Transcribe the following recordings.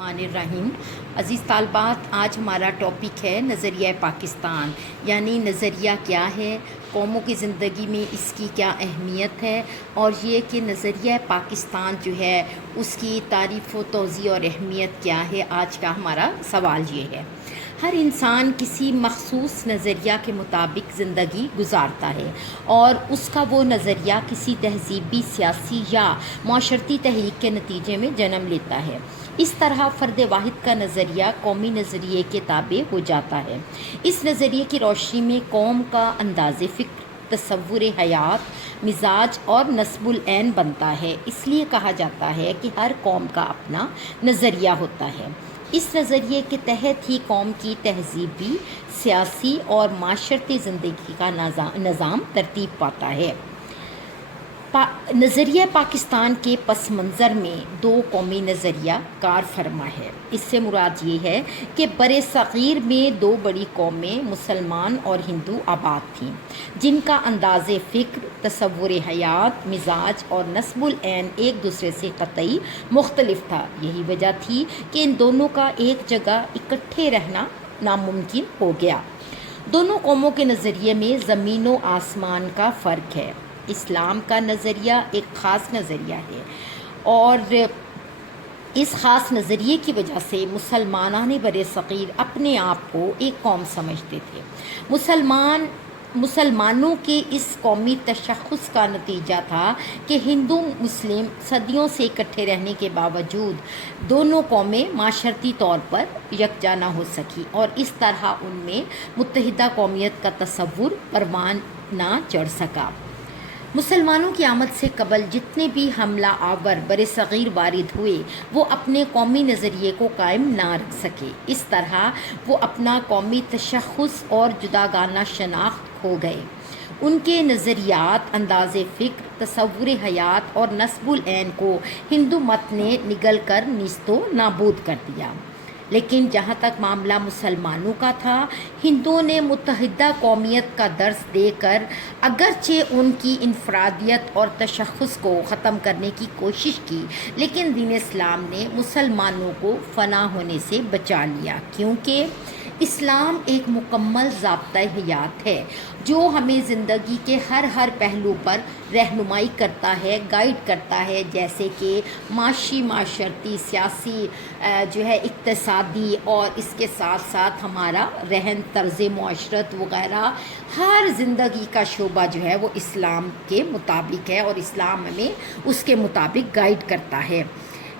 الرحمن الرحیم۔ عزیز طالبات، آج ہمارا ٹاپک ہے نظریہ پاکستان، یعنی نظریہ کیا ہے، قوموں کی زندگی میں اس کی کیا اہمیت ہے، اور یہ کہ نظریہ پاکستان جو ہے اس کی تعریف و توضیح اور اہمیت کیا ہے۔ آج کا ہمارا سوال یہ ہے، ہر انسان کسی مخصوص نظریہ کے مطابق زندگی گزارتا ہے اور اس کا وہ نظریہ کسی تہذیبی، سیاسی یا معاشرتی تحریک کے نتیجے میں جنم لیتا ہے۔ اس طرح فرد واحد کا نظریہ قومی نظریے کے تابع ہو جاتا ہے۔ اس نظریے کی روشنی میں قوم کا انداز فکر، تصور حیات، مزاج اور نسب العین بنتا ہے۔ اس لیے کہا جاتا ہے کہ ہر قوم کا اپنا نظریہ ہوتا ہے۔ اس نظریے کے تحت ہی قوم کی تہذیبی، سیاسی اور معاشرتی زندگی کا نظام ترتیب پاتا ہے۔ نظریہ پاکستان کے پس منظر میں دو قومی نظریہ کار فرما ہے۔ اس سے مراد یہ ہے کہ بر صغیر میں دو بڑی قومیں مسلمان اور ہندو آباد تھیں، جن کا انداز فکر، تصور حیات، مزاج اور نسب العین ایک دوسرے سے قطعی مختلف تھا۔ یہی وجہ تھی کہ ان دونوں کا ایک جگہ اکٹھے رہنا ناممکن ہو گیا۔ دونوں قوموں کے نظریے میں زمین و آسمان کا فرق ہے۔ اسلام کا نظریہ ایک خاص نظریہ ہے اور اس خاص نظریے کی وجہ سے مسلمانان بر صغیر اپنے آپ کو ایک قوم سمجھتے تھے۔ مسلمانوں کے اس قومی تشخص کا نتیجہ تھا کہ ہندو مسلم صدیوں سے اکٹھے رہنے کے باوجود دونوں قومیں معاشرتی طور پر یکجا نہ ہو سکی اور اس طرح ان میں متحدہ قومیت کا تصور پروان نہ چڑھ سکا۔ مسلمانوں کی آمد سے قبل جتنے بھی حملہ آور بر صغیر وارد ہوئے وہ اپنے قومی نظریے کو قائم نہ رکھ سکے۔ اس طرح وہ اپنا قومی تشخص اور جداگانہ شناخت کھو گئے۔ ان کے نظریات، انداز فکر، تصور حیات اور نسب العین کو ہندو مت نے نگل کر نیست و نابود کر دیا۔ لیکن جہاں تک معاملہ مسلمانوں کا تھا، ہندوؤں نے متحدہ قومیت کا درس دے کر اگرچہ ان کی انفرادیت اور تشخص کو ختم کرنے کی کوشش کی، لیکن دین اسلام نے مسلمانوں کو فنا ہونے سے بچا لیا، کیونکہ اسلام ایک مکمل ضابطۂ حیات ہے جو ہمیں زندگی کے ہر پہلو پر رہنمائی کرتا ہے، گائیڈ کرتا ہے، جیسے کہ معاشی، معاشرتی، سیاسی، اقتصادی اور اس کے ساتھ ساتھ ہمارا رہن، طرز معاشرت وغیرہ، ہر زندگی کا شعبہ جو ہے وہ اسلام کے مطابق ہے اور اسلام ہمیں اس کے مطابق گائیڈ کرتا ہے۔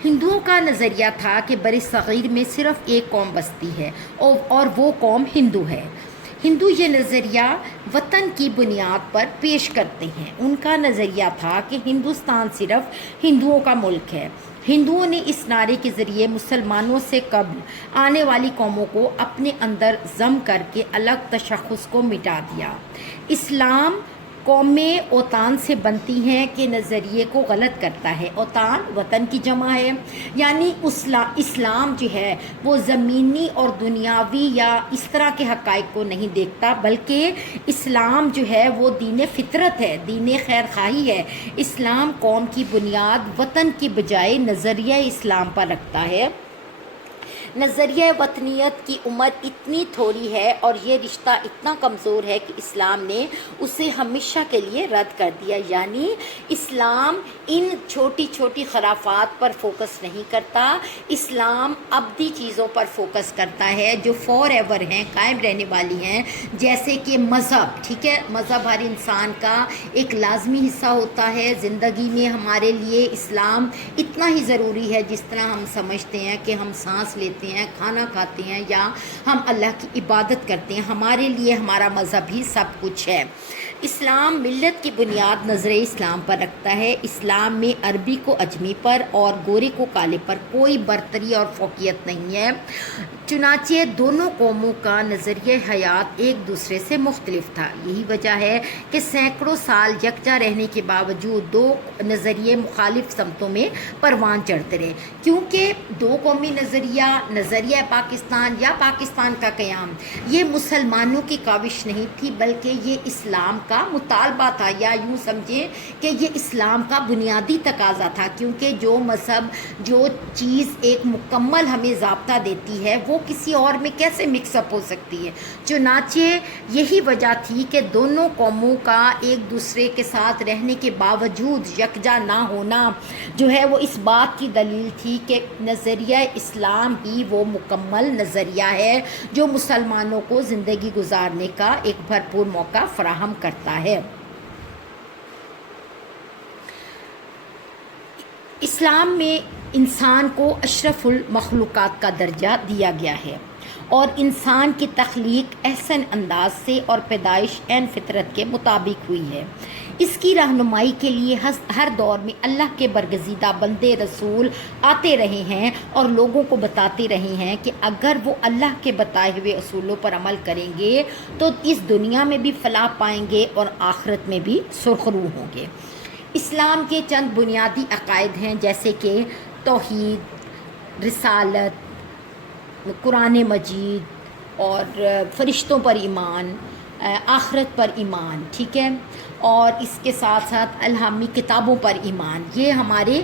ہندوؤں کا نظریہ تھا کہ بر صغیر میں صرف ایک قوم بستی ہے اور وہ قوم ہندو ہے۔ ہندو یہ نظریہ وطن کی بنیاد پر پیش کرتے ہیں۔ ان کا نظریہ تھا کہ ہندوستان صرف ہندوؤں کا ملک ہے۔ ہندوؤں نے اس نعرے کے ذریعے مسلمانوں سے قبل آنے والی قوموں کو اپنے اندر ضم کر کے الگ تشخص کو مٹا دیا۔ اسلام قومیں اوطان سے بنتی ہیں کے نظریے کو غلط کرتا ہے۔ اوطان وطن کی جمع ہے، یعنی اسلام جو ہے وہ زمینی اور دنیاوی یا اس طرح کے حقائق کو نہیں دیکھتا، بلکہ اسلام جو ہے وہ دین فطرت ہے، دین خیر خواہی ہے۔ اسلام قوم کی بنیاد وطن کی بجائے نظریہ اسلام پر رکھتا ہے۔ نظریہ وطنیت کی عمر اتنی تھوڑی ہے اور یہ رشتہ اتنا کمزور ہے کہ اسلام نے اسے ہمیشہ کے لیے رد کر دیا، یعنی اسلام ان چھوٹی چھوٹی خرافات پر فوکس نہیں کرتا، اسلام ابدی چیزوں پر فوکس کرتا ہے جو فار ایور ہیں، قائم رہنے والی ہیں، جیسے کہ مذہب۔ ٹھیک ہے، مذہب ہر انسان کا ایک لازمی حصہ ہوتا ہے زندگی میں۔ ہمارے لیے اسلام اتنا ہی ضروری ہے جس طرح ہم سمجھتے ہیں کہ ہم سانس لیتے ہیں، کھانا کھاتے ہیں یا ہم اللہ کی عبادت کرتے ہیں، ہمارے لیے ہمارا مذہب ہی سب کچھ ہے۔ اسلام ملت کی بنیاد نظر اسلام پر رکھتا ہے۔ اسلام میں عربی کو عجمی پر اور گورے کو کالے پر کوئی برتری اور فوقیت نہیں ہے۔ چنانچہ دونوں قوموں کا نظریہ حیات ایک دوسرے سے مختلف تھا۔ یہی وجہ ہے کہ سینکڑوں سال یکجا رہنے کے باوجود دو نظریے مخالف سمتوں میں پروان چڑھتے رہے، کیونکہ دو قومی نظریہ پاکستان یا پاکستان کا قیام یہ مسلمانوں کی کاوش نہیں تھی، بلکہ یہ اسلام کا مطالبہ تھا، یا یوں سمجھیں کہ یہ اسلام کا بنیادی تقاضا تھا، کیونکہ جو مذہب جو چیز ایک مکمل ہمیں ضابطہ دیتی ہے وہ کسی اور میں کیسے مکس اپ ہو سکتی ہے۔ چنانچہ یہی وجہ تھی کہ دونوں قوموں کا ایک دوسرے کے ساتھ رہنے کے باوجود یکجا نہ ہونا جو ہے وہ اس بات کی دلیل تھی کہ نظریہ اسلام ہی وہ مکمل نظریہ ہے جو مسلمانوں کو زندگی گزارنے کا ایک بھرپور موقع فراہم کرتا ہے۔ اسلام میں انسان کو اشرف المخلوقات کا درجہ دیا گیا ہے، اور انسان کی تخلیق احسن انداز سے اور پیدائش عین فطرت کے مطابق ہوئی ہے۔ اس کی رہنمائی کے لیے ہر دور میں اللہ کے برگزیدہ بندے رسول آتے رہے ہیں اور لوگوں کو بتاتے رہے ہیں کہ اگر وہ اللہ کے بتائے ہوئے اصولوں پر عمل کریں گے تو اس دنیا میں بھی فلاح پائیں گے اور آخرت میں بھی سرخرو ہوں گے۔ اسلام کے چند بنیادی عقائد ہیں، جیسے کہ توحید، رسالت، قرآن مجید اور فرشتوں پر ایمان، آخرت پر ایمان، ٹھیک ہے، اور اس کے ساتھ ساتھ الہامی کتابوں پر ایمان۔ یہ ہمارے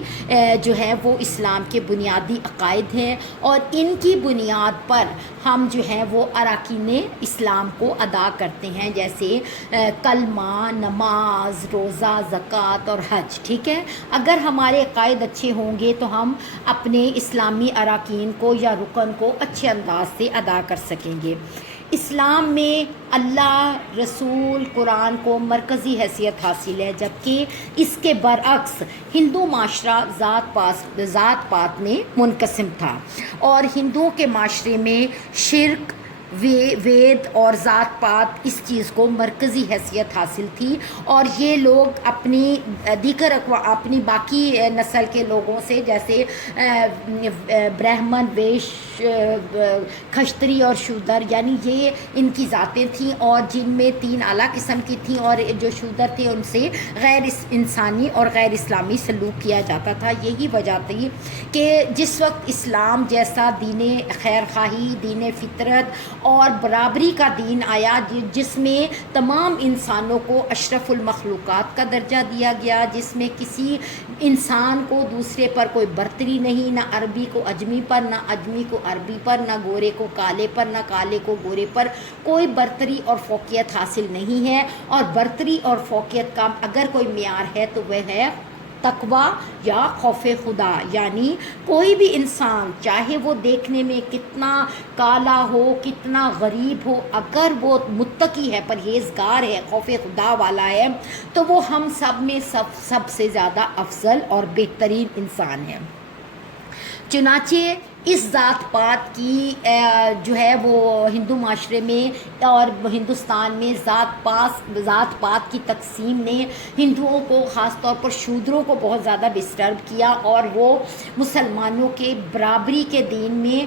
جو ہے وہ اسلام کے بنیادی عقائد ہیں، اور ان کی بنیاد پر ہم جو ہیں وہ اراکین اسلام کو ادا کرتے ہیں، جیسے کلمہ، نماز، روزہ، زکوٰۃ اور حج، ٹھیک ہے۔ اگر ہمارے عقائد اچھے ہوں گے تو ہم اپنے اسلامی اراکین کو یا رکن کو اچھے انداز سے ادا کر سکیں گے۔ اسلام میں اللہ، رسول، قرآن کو مرکزی حیثیت حاصل ہے، جبکہ اس کے برعکس ہندو معاشرہ ذات پات میں منقسم تھا، اور ہندوؤں کے معاشرے میں شرک، وید اور ذات پات اس چیز کو مرکزی حیثیت حاصل تھی، اور یہ لوگ اپنی باقی نسل کے لوگوں سے، جیسے برہمن، ویش، کھشتری اور شودر، یعنی یہ ان کی ذاتیں تھیں، اور جن میں 3 اعلیٰ قسم کی تھیں، اور جو شودر تھے ان سے غیر انسانی اور غیر اسلامی سلوک کیا جاتا تھا۔ یہی وجہ تھی کہ جس وقت اسلام جیسا دین خیر خواہی، دین فطرت اور برابری کا دین آیا، جس میں تمام انسانوں کو اشرف المخلوقات کا درجہ دیا گیا، جس میں کسی انسان کو دوسرے پر کوئی برتری نہیں، نہ عربی کو اجمی پر، نہ اجمی کو عربی پر، نہ گورے کو کالے پر، نہ کالے کو گورے پر، کوئی برتری اور فوقیت حاصل نہیں ہے۔ اور برتری اور فوقیت کا اگر کوئی معیار ہے تو وہ ہے تقویٰ یا خوف خدا، یعنی کوئی بھی انسان چاہے وہ دیکھنے میں کتنا کالا ہو، کتنا غریب ہو، اگر وہ متقی ہے، پرہیزگار ہے، خوف خدا والا ہے، تو وہ ہم سب میں سب سے زیادہ افضل اور بہترین انسان ہے۔ چنانچہ اس ذات پات کی جو ہے وہ ہندو معاشرے میں اور ہندوستان میں ذات پات کی تقسیم نے ہندوؤں کو، خاص طور پر شودروں کو بہت زیادہ ڈسٹرب کیا، اور وہ مسلمانوں کے برابری کے دین میں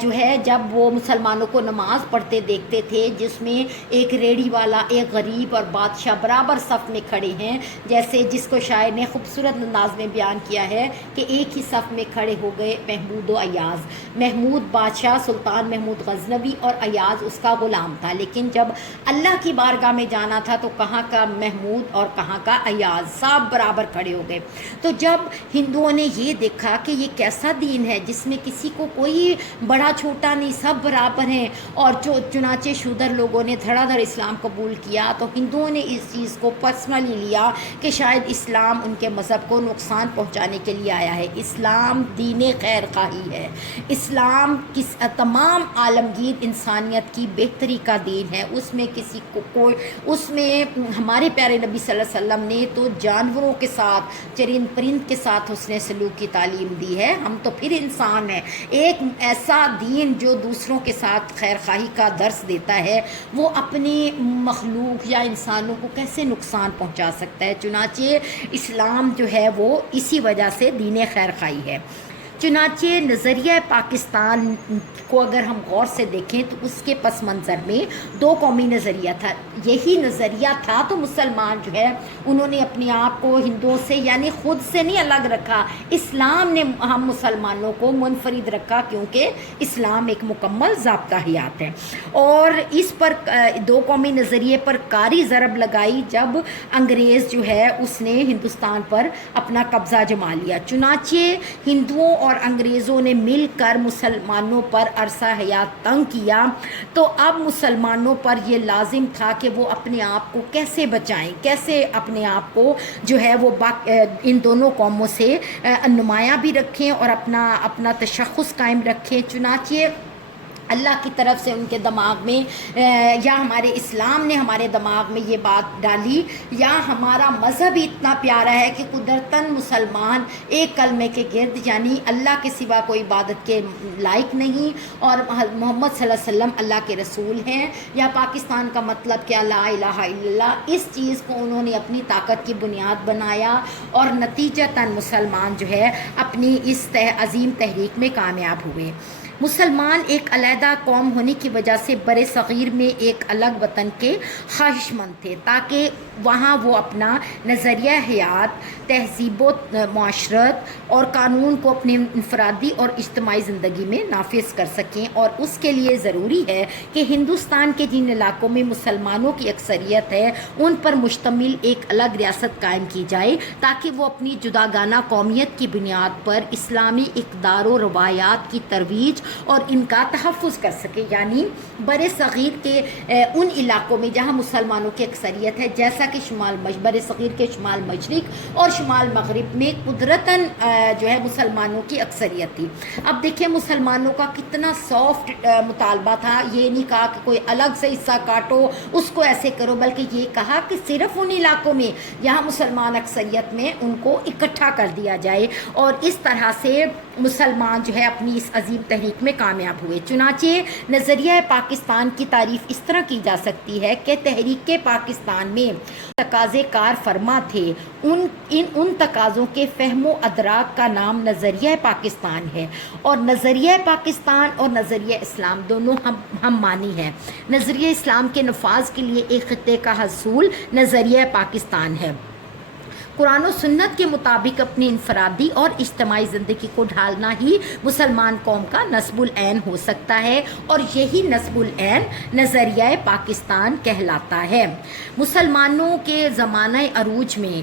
جو ہے جب وہ مسلمانوں کو نماز پڑھتے دیکھتے تھے، جس میں ایک ریڑھی والا، ایک غریب اور بادشاہ برابر صف میں کھڑے ہیں، جیسے جس کو شاعر نے خوبصورت انداز میں بیان کیا ہے کہ ایک ہی صف میں کھڑے ہو گئے محمود و ایاز۔ محمود بادشاہ سلطان محمود غزنوی اور ایاز اس کا غلام تھا، لیکن جب اللہ کی بارگاہ میں جانا تھا تو کہاں کا محمود اور کہاں کا ایاز، سب برابر کھڑے ہو گئے۔ تو جب ہندوؤں نے یہ دیکھا کہ یہ کیسا دین ہے جس میں کسی کو کوئی بڑا چھوٹا نہیں، سب برابر ہیں، اور چنانچہ شودر لوگوں نے دھڑا دھڑ اسلام قبول کیا، تو ہندوؤں نے اس چیز کو پرسنلی لیا کہ شاید اسلام ان کے مذہب کو نقصان پہنچانے کے لیے آیا ہے۔ اسلام دین خیر خواہی ہے، اسلام تمام عالمگیر انسانیت کی بہتری کا دین ہے، اس میں کسی کو اس میں ہمارے پیارے نبی صلی اللہ علیہ وسلم نے تو جانوروں کے ساتھ، چرند پرند کے ساتھ حسن سلوک کی تعلیم دی ہے، ہم تو پھر انسان ہیں۔ ایک ایسا دین جو دوسروں کے ساتھ خیر خواہی کا درس دیتا ہے، وہ اپنے مخلوق یا انسانوں کو کیسے نقصان پہنچا سکتا ہے؟ چنانچہ اسلام جو ہے وہ اسی وجہ سے دین خیر خواہی ہے۔ چنانچہ نظریہ پاکستان کو اگر ہم غور سے دیکھیں تو اس کے پس منظر میں دو قومی نظریہ تھا. یہی نظریہ تھا تو مسلمان جو ہے انہوں نے اپنے آپ کو ہندوؤں سے یعنی خود سے نہیں الگ رکھا. اسلام نے ہم مسلمانوں کو منفرد رکھا کیونکہ اسلام ایک مکمل ضابطہ حیات ہے. اور اس پر دو قومی نظریے پر کاری ضرب لگائی جب انگریز جو ہے اس نے ہندوستان پر اپنا قبضہ جما لیا. چنانچہ ہندوؤں اور انگریزوں نے مل کر مسلمانوں پر عرصہ حیات تنگ کیا. تو اب مسلمانوں پر یہ لازم تھا کہ وہ اپنے آپ کو کیسے بچائیں, کیسے اپنے آپ کو جو ہے وہ ان دونوں قوموں سے نمایاں بھی رکھیں اور اپنا تشخص قائم رکھیں. چنانچہ اللہ کی طرف سے ان کے دماغ میں یا ہمارے اسلام نے ہمارے دماغ میں یہ بات ڈالی یا ہمارا مذہب ہی اتنا پیارا ہے کہ قدرتاً مسلمان ایک کلمے کے گرد یعنی اللہ کے سوا کوئی عبادت کے لائق نہیں اور محمد صلی اللہ علیہ وسلم اللہ کے رسول ہیں. یا پاکستان کا مطلب کیا لا الہ الا اللہ, اس چیز کو انہوں نے اپنی طاقت کی بنیاد بنایا اور نتیجتاً مسلمان جو ہے اپنی اس عظیم تحریک میں کامیاب ہوئے. مسلمان ایک علیحدہ قوم ہونے کی وجہ سے بر صغیر میں ایک الگ وطن کے خواہش مند تھے تاکہ وہاں وہ اپنا نظریہ حیات, تہذیب و معاشرت اور قانون کو اپنی انفرادی اور اجتماعی زندگی میں نافذ کر سکیں. اور اس کے لیے ضروری ہے کہ ہندوستان کے جن علاقوں میں مسلمانوں کی اکثریت ہے ان پر مشتمل ایک الگ ریاست قائم کی جائے تاکہ وہ اپنی جداگانہ قومیت کی بنیاد پر اسلامی اقدار و روایات کی ترویج اور ان کا تحفظ کر سکے. یعنی بر صغیر کے ان علاقوں میں جہاں مسلمانوں کی اکثریت ہے, جیسا کہ بر صغیر کے شمال مشرق اور شمال مغرب میں قدرتاً جو ہے مسلمانوں کی اکثریت تھی. اب دیکھیں مسلمانوں کا کتنا سافٹ مطالبہ تھا. یہ نہیں کہا کہ کوئی الگ سے حصہ کاٹو, اس کو ایسے کرو, بلکہ یہ کہا کہ صرف ان علاقوں میں جہاں مسلمان اکثریت میں ان کو اکٹھا کر دیا جائے. اور اس طرح سے مسلمان جو ہے اپنی اس عظیم تحریک میں کامیاب ہوئے. چنانچہ نظریہ پاکستان کی تعریف اس طرح کی جا سکتی ہے کہ تحریک پاکستان میں تقاضے کار فرما تھے. ان تقاضوں کے فہم و ادراک کا نام نظریہ پاکستان ہے. اور نظریہ پاکستان اور نظریہ اسلام دونوں ہم معنی ہیں. نظریہ اسلام کے نفاذ کے لیے ایک خطے کا حصول نظریہ پاکستان ہے. قرآن و سنت کے مطابق اپنی انفرادی اور اجتماعی زندگی کو ڈھالنا ہی مسلمان قوم کا نصب العین ہو سکتا ہے اور یہی نصب العین نظریہ پاکستان کہلاتا ہے. مسلمانوں کے زمانہ عروج میں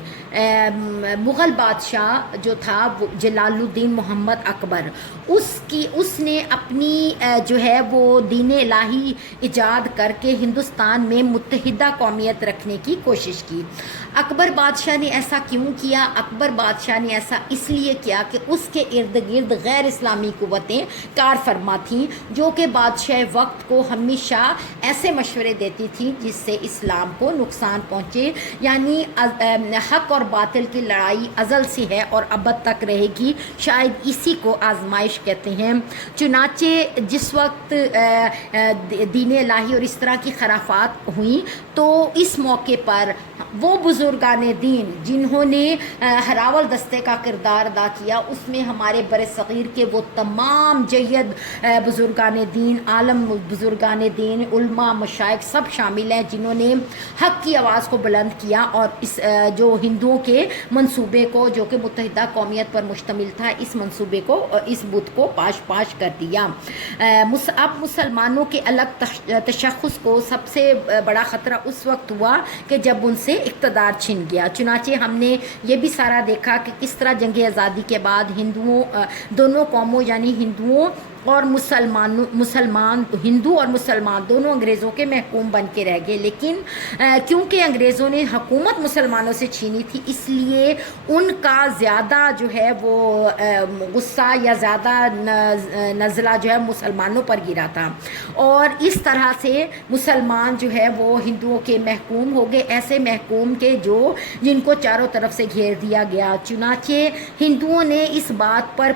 مغل بادشاہ جو تھا جلال الدین محمد اکبر, اس نے اپنی جو ہے وہ دین الہی ایجاد کر کے ہندوستان میں متحدہ قومیت رکھنے کی کوشش کی. اکبر بادشاہ نے ایسا کیوں کیا؟ اکبر بادشاہ نے ایسا اس لیے کیا کہ اس کے ارد گرد غیر اسلامی قوتیں کار فرما تھیں جو کہ بادشاہ وقت کو ہمیشہ ایسے مشورے دیتی تھیں جس سے اسلام کو نقصان پہنچے. یعنی حق اور باطل کی لڑائی ازل سے ہے اور ابد تک رہے گی, شاید اسی کو آزمائش کہتے ہیں. چنانچہ جس وقت دین الہی اور اس طرح کی خرافات ہوئیں تو اس موقع پر وہ بزرگان دین جنہوں نے ہراول دستے کا کردار ادا کیا, اس میں ہمارے بر صغیر کے وہ تمام جید بزرگان دین, عالم بزرگان دین, علماء, مشائخ سب شامل ہیں جنہوں نے حق کی آواز کو بلند کیا اور اس جو ہندوؤں کے منصوبے کو جو کہ متحدہ قومیت پر مشتمل تھا, اس منصوبے کو, اس بت کو پاش کر دیا. اب مسلمانوں کے الگ تشخص کو سب سے بڑا خطرہ اس وقت ہوا کہ جب ان سے اقتدار چھن گیا. چنانچہ ہم نے یہ بھی سارا دیکھا کہ کس طرح جنگ آزادی کے بعد دونوں قوموں یعنی ہندو اور مسلمان دونوں انگریزوں کے محکوم بن کے رہ گئے. لیکن کیونکہ انگریزوں نے حکومت مسلمانوں سے چھینی تھی اس لیے ان کا زیادہ جو ہے وہ غصہ یا زیادہ نزلہ جو ہے مسلمانوں پر گرا تھا اور اس طرح سے مسلمان جو ہے وہ ہندوؤں کے محکوم ہو گئے, ایسے محکوم کے جن کو چاروں طرف سے گھیر دیا گیا. چنانچہ ہندوؤں نے اس بات پر